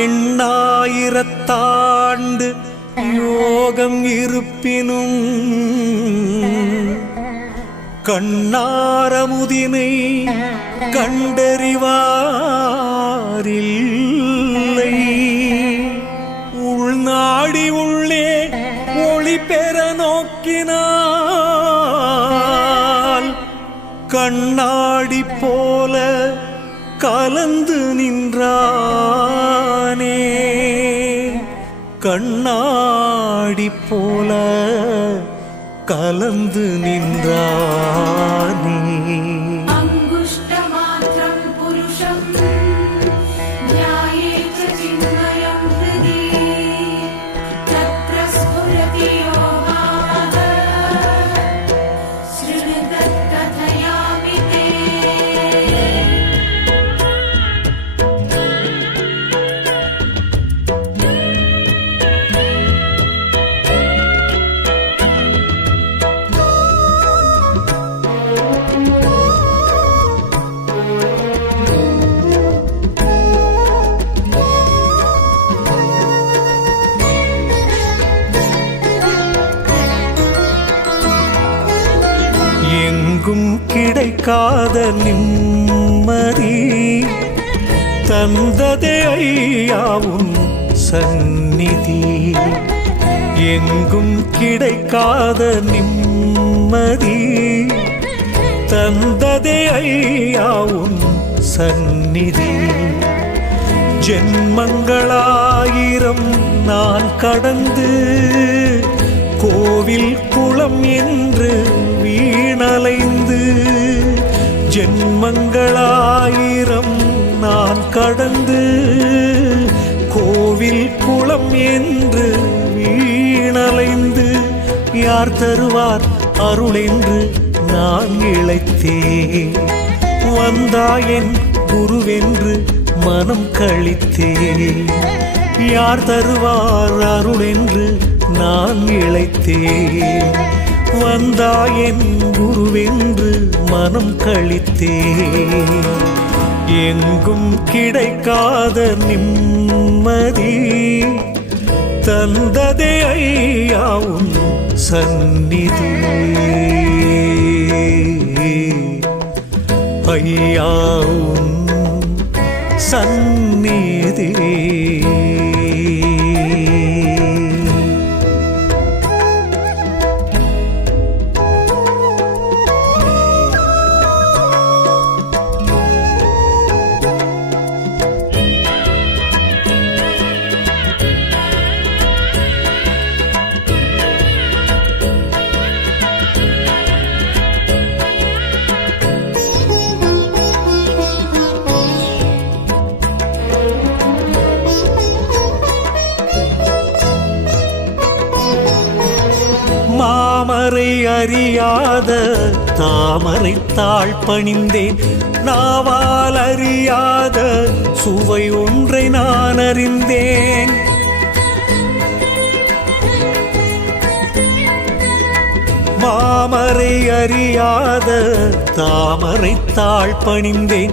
எண்ணாயிரத்தாண்டு யோகம் இருப்பினும் கண்ணாரமுதினை கண்டறிவாரில்லை. உள்நாடி உள்ளே ஒளி பெற நோக்கினால் கண்ணாடி போல கலந்து நின்றார். கண்ணாடி போல கலந்து நின்றானே. எங்கும் கிடைக்காத நிம்மதி தந்ததே ஐயாவும் சந்நிதி. ஜென்மங்களாயிரம் நான் கடந்து கோவில் குளம் என்று வீணலைந்து ஜென்மங்களாயிரம் நான் கடந்து கோவில் குளம் என்று யார் தருவார் அருள் என்று நான் இழைத்தேன். வந்தாயன் குருவென்று மனம் கழித்தேன். யார் தருவார் அருள் என்று நான் இழைத்தேன். வந்தாயன் குருவென்று மனம் கழித்தேன். எங்கும் கிடைக்காத நிம்மதி தந்ததே ஐயா உன் சந்நிதி. ஐயாவும் சந்நிதி. அறியாத தாமரை தாழ் பணிந்தேன். நாவால் அறியாத சுவை ஒன்றை நான் அறிந்தேன். மாமரை அறியாத தாமரை தாழ் பணிந்தேன்.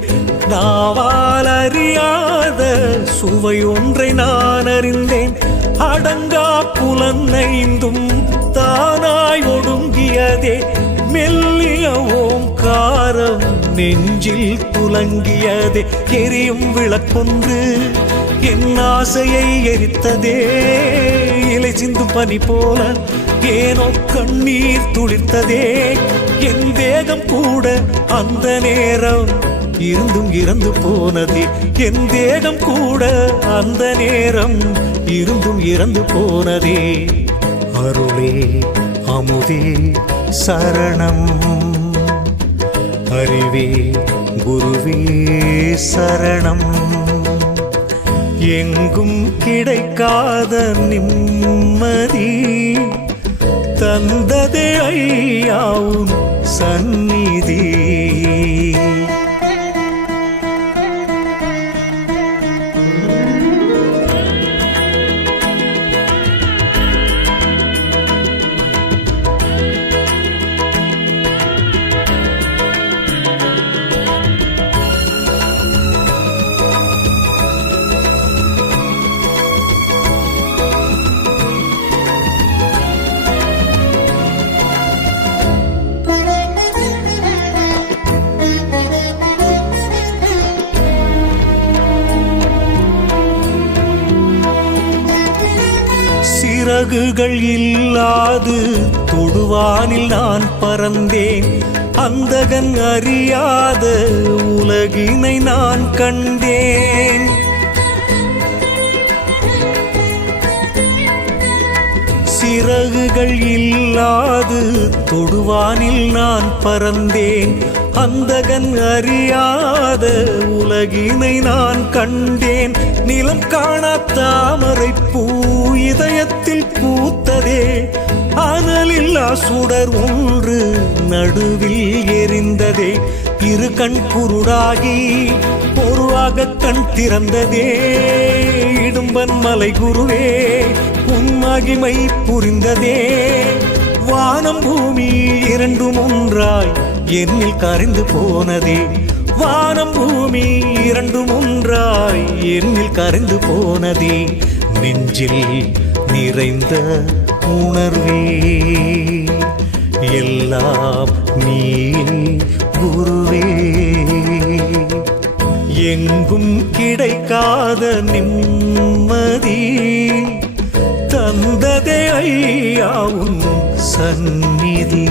நாவால் அறியாத சுவை ஒன்றை நான் அறிந்தேன். அடங்கா புலனைந்தும் தானாய் ஒடுங்கியதே. மெல்லிய ஓங்காரம் நெஞ்சில் துலங்கியதே எரியும் விளக்கொன்று என் ஆசையை எரித்ததே. இலை சிந்து பனி போல ஏனோ கண்ணீர் துளிர்த்ததே. என் தேகம் கூட அந்த நேரம் இருந்தும் இறந்து போனதே. என் தேகம் கூட அந்த நேரம் இருந்தும் இறந்து போனதே. அருளே. அமுதே சரணம். அறிவே குருவே சரணம். எங்கும் கிடைக்காத நிம்மதி தந்ததே ஐயாவும் சந்நிதி. துகள் இல்லாது தொடுவானில் நான் பறந்தேன். அந்தகன் அறியாத உலகினை நான் கண்டேன். சிறகுகள் இல்லாது தொடுவானில் நான் பறந்தேன். அந்தகன் அறியாத உலகினை நான் கண்டேன். நிலம் காணா தாமரை பூ இதயத்தில் பூத்ததே. அனலில்லா சுடர் ஒன்று நடுவில் எரிந்ததே. இரு கண் குருடாகி பொருவாக கண் திறந்ததே. இடும்பன் மலை குருவே உன்மகிமை புரிந்ததே. வானம் பூமி இரண்டும் ஒன்றாய் என்னில் கரைந்து போனதே. வானம் பூமி இரண்டும் ஒன்றாய் என்னில் கரைந்து போனதே. நெஞ்சில் நிறைந்த உணர்வே. எல்லாம் நீ குருவே எங்கும் கிடைக்காத நிம்மதி தந்ததே ஐயாவும் சந்நிதி.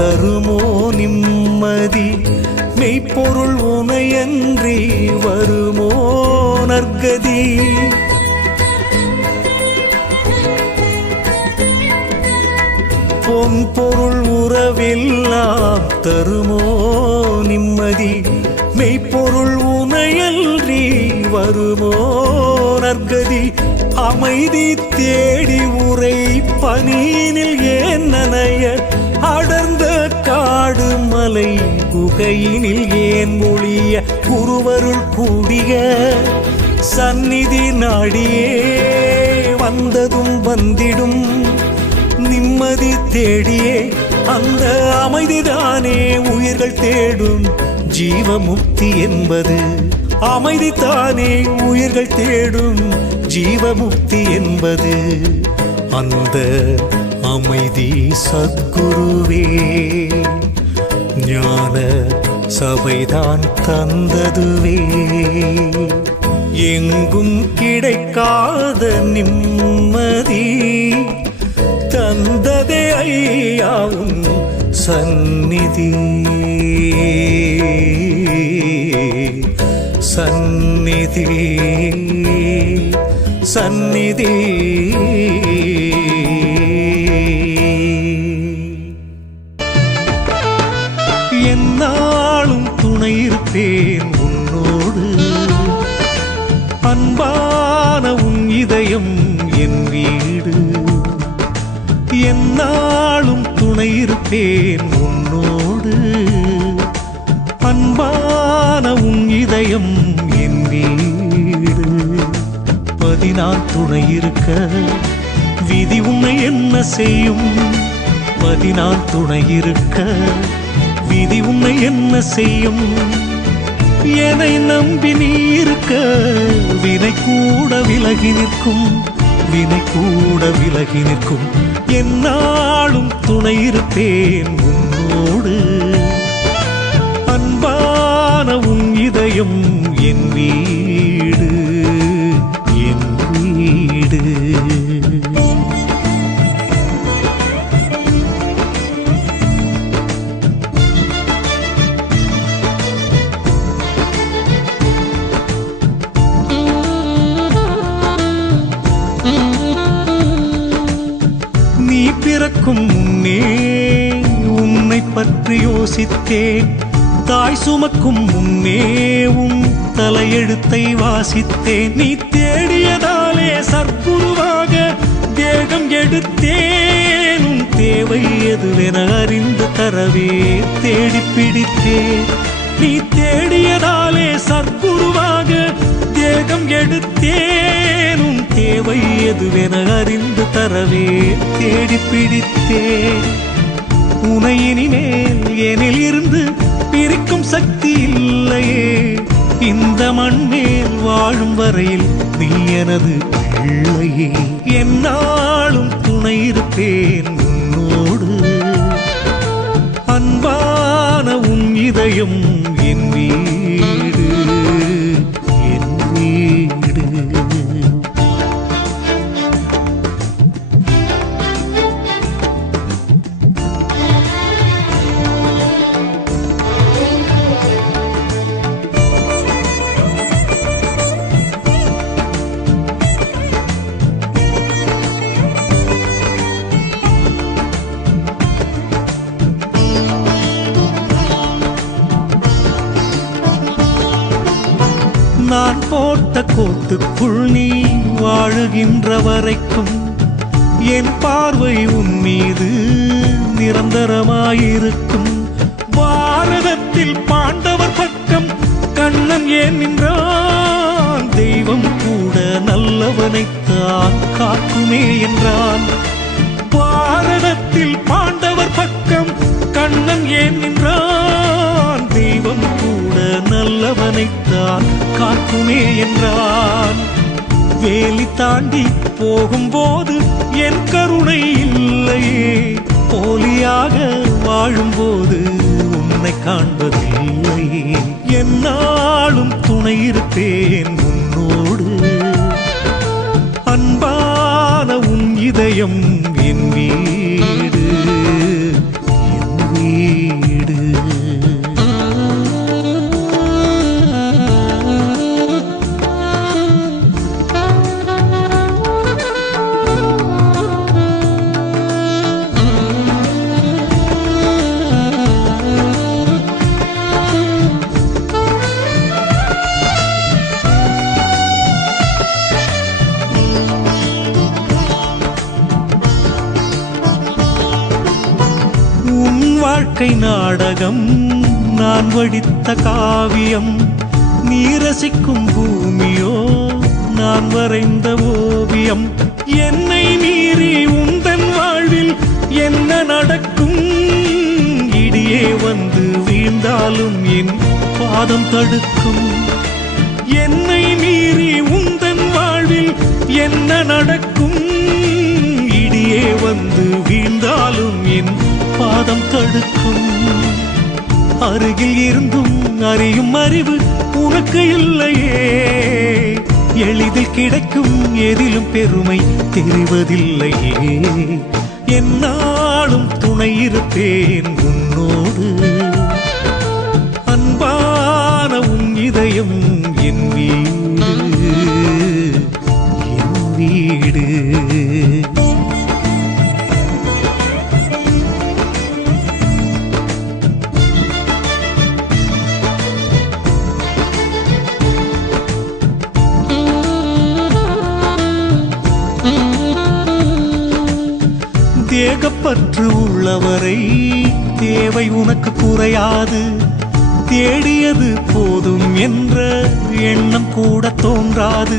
தருமோ நிம்மதி? மெய்ப்பொருள் உனையன்றி வருமோ நற்கதி? பொன் பொருள் உறவெல்லாம் தருமோ நிம்மதி? மெய்ப்பொருள் உனையன்றி வருமோ நற்கதி? அமைதி தேடி உரை பனியினில் ஏன் நனைய? அடர்ந்த காடு மலை குகையினில் ஏன் மொழிய குருவருள் கூடிய சந்நிதி நாடியே? வந்ததும் வந்திடும் நிம்மதி தேடியே. அந்த அமைதிதானே உயிர்கள் தேடும் ஜீவமுக்தி என்பது. அமைதிதானே உயிர்கள் தேடும் ஜீவமுக்தி என்பது. அந்த அமைதி சத்குருவே ஞான சபைதான் தந்ததுவே. எங்கும் கிடைக்காத நிம்மதி தந்ததே ஐயாவும் சந்நிதி. சந்நிதி சந்நிதி. துணை இருக்க விதி உன்னை என்ன செய்யும்? பதினான் துணை இருக்க விதி உன்னை என்ன செய்யும்? என்னை நம்பி நீ இருக்க? வினை கூட விலகி நிற்கும் வினை கூட விலகி நிற்கும். என்னாலும் துணை இருப்பேன் உன்னோடு. அன்பான உன் இதயம் என் வீடு. நாடு நீ பிறக்கும் முன்னே உன்னை பற்றி யோசித்தேன். தாய் சுமக்கும் முன்னே தலையெழுத்தை வாசித்தேன். நீ நானே சர்க்குருவாக தேகம் எடுத்தேனும் தேவை எதுவென அறிந்து தரவே தேடி பிடித்தேன். நீ தேடியதாலே சர்க்குருவாக தேகம் எடுத்தேனும் தேவை எதுவென அறிந்து தரவே தேடி பிடித்தேன். உனை இனிமேல் எனில் இருந்து பிரிக்கும் சக்தி இல்லையே. இந்த மண் வாழும் வரையில் நீ எனது பிள்ளையே. என்னாலும் துணை இருப்பேன் உன்னோடு. அன்பான உன் இதயம் என் வரைக்கும் என் பார்வை உன் மீது நிரந்தரமாயிருக்கும். பாரதத்தில் பாண்டவர் பக்கம் கண்ணன் ஏன் நின்றான்? தெய்வம் கூட நல்லவனைத்தான் காக்குமே என்றான். பாரதத்தில் பாண்டவர் பக்கம் கண்ணன் ஏன் நின்றான்? தெய்வம் கூட நல்லவனைத்தான் காக்குமே என்றான். வேலி தாண்டி போகும்போது என் கருணை இல்லையே. போலியாக வாழும்போது உன்னை காண்பதில்லையே. என்னாலும் துணை இருப்பேன் உன்னோடு. அன்பான உன் இதயம் என் வீடு. வாழ்க்கை நாடகம் நான் வடித்த காவியம் நீ ரசிக்கும் பூமியோ நான் வரைந்த ஓவியம். என்னை மீறி உந்தன் வாழ்வில் என்ன நடக்கும்? இடியே வந்து வீழ்ந்தாலும் என் பாதம் தடுக்கும். என்னை மீறி உந்தன் வாழ்வில் என்ன நடக்கும்? இடியே வந்து வீழ்ந்தாலும் என் பாதம் தடுக்கும். அருகில் இருந்தும் அறியும் அறிவு உனக்கு இல்லையே. எளிதில் கிடைக்கும் எதிலும் பெருமை தெரிவதில்லையே. என்னாலும் துணை இருப்பேன் உன்னோடு. அன்பான உன் இதயம் என் வீடு என் வீடு. என்று உள்ளவரை தேவை உனக்கு குறையாது. தேடியது போதும் என்ற எண்ணம் கூட தோன்றாது.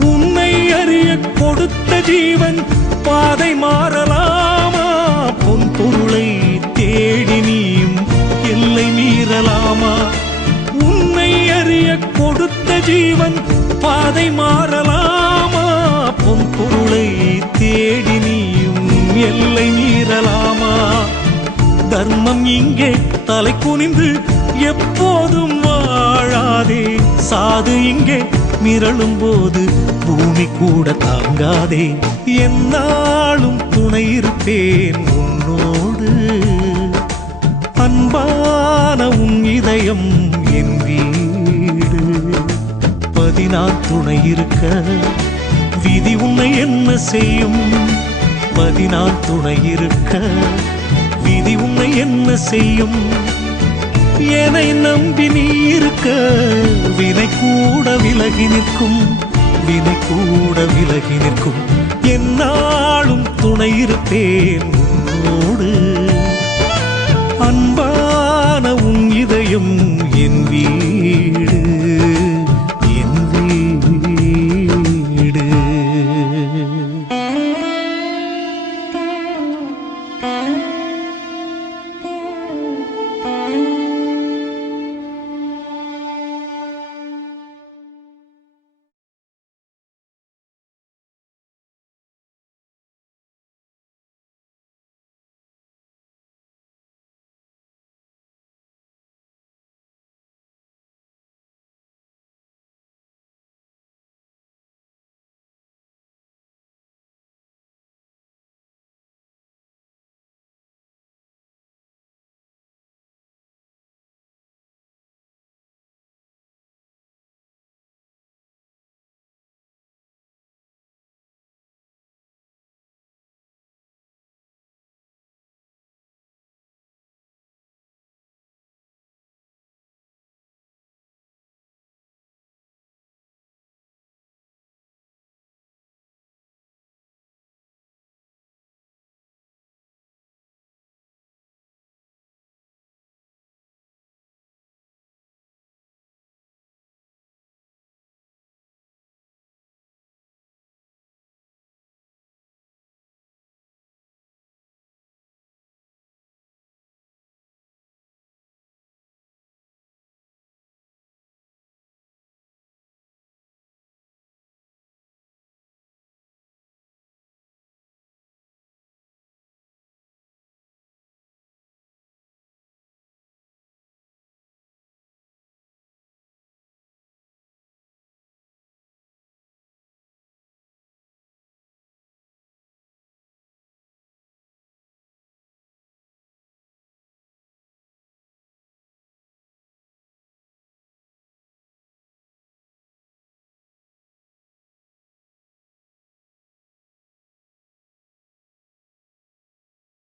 உன்னை அறிய கொடுத்த ஜீவன் பாதை மாறலாமா? பொன் பொருளை தேடி நீயும் எல்லை மீறலாமா? உன்னை அறிய கொடுத்த ஜீவன் பாதை மாறலாமா? பொன் பொருளை தேடி நான் இங்கே தலை குனிந்து எப்போதும் வாழாதே. சாது இங்கே மிரளும் போது பூமி கூட தாங்காதே. என்னாலும் துணை இருப்பேன் உன்னோடு. அன்பான உன் இதயம் என் வீடு. பதினான் துணை இருக்க விதி உன்னை என்ன செய்யும்? பதினான் துணை இருக்க என்ன செய்யும்? என்னை நம்பி நீ இருக்க வினை கூட விலகி நிற்கும் வினை கூட விலகி நிற்கும். என்னாலும் துணை இருப்பேன் உன்னோடு. அன்பான உன் இதயம்